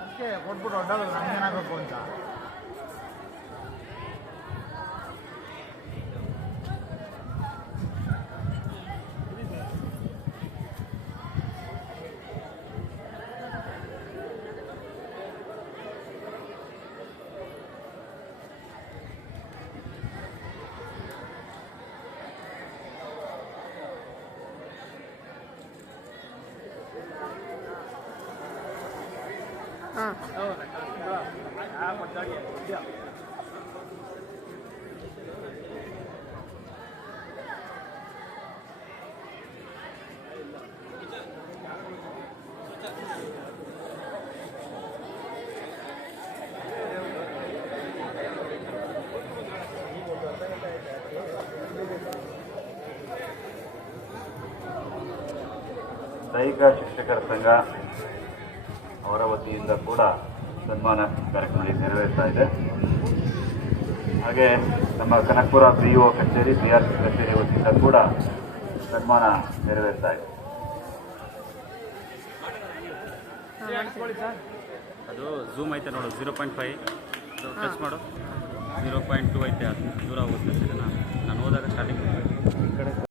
ಅದಕ್ಕೆ ಕೊಟ್ಬಿಟ್ಟು ಹೊಡ್ಡೋದು ನಮಗೇನಾಗಬೇಕು ಅಂತ. ದೈಹಿಕ ಶಿಕ್ಷಕರ ಸಂಘ ಅವರ ವತಿಯಿಂದ ಕೂಡ ಸನ್ಮಾನ ಕಾರ್ಯಕ್ರಮ ನೆರವೇರ್ತಾ ಇದೆ. ಹಾಗೆ ನಮ್ಮ ಕನಕಪುರ PO ಕಚೇರಿ, BRC ಕಚೇರಿ ವತಿಯಿಂದ ಕೂಡ ಸನ್ಮಾನ ನೆರವೇರ್ತಾ ಇದೆ. ಅದು ಝೂಮ್ ಐತೆ ನೋಡು, 0.5 ಟಚ್ ಮಾಡು, 0.2 ಐತೆ, ಅದು ದೂರ ಹೋಗುತ್ತೆ. ನಾನು ಹೋದಾಗ ಸ್ಟಾರ್ಟಿಂಗ್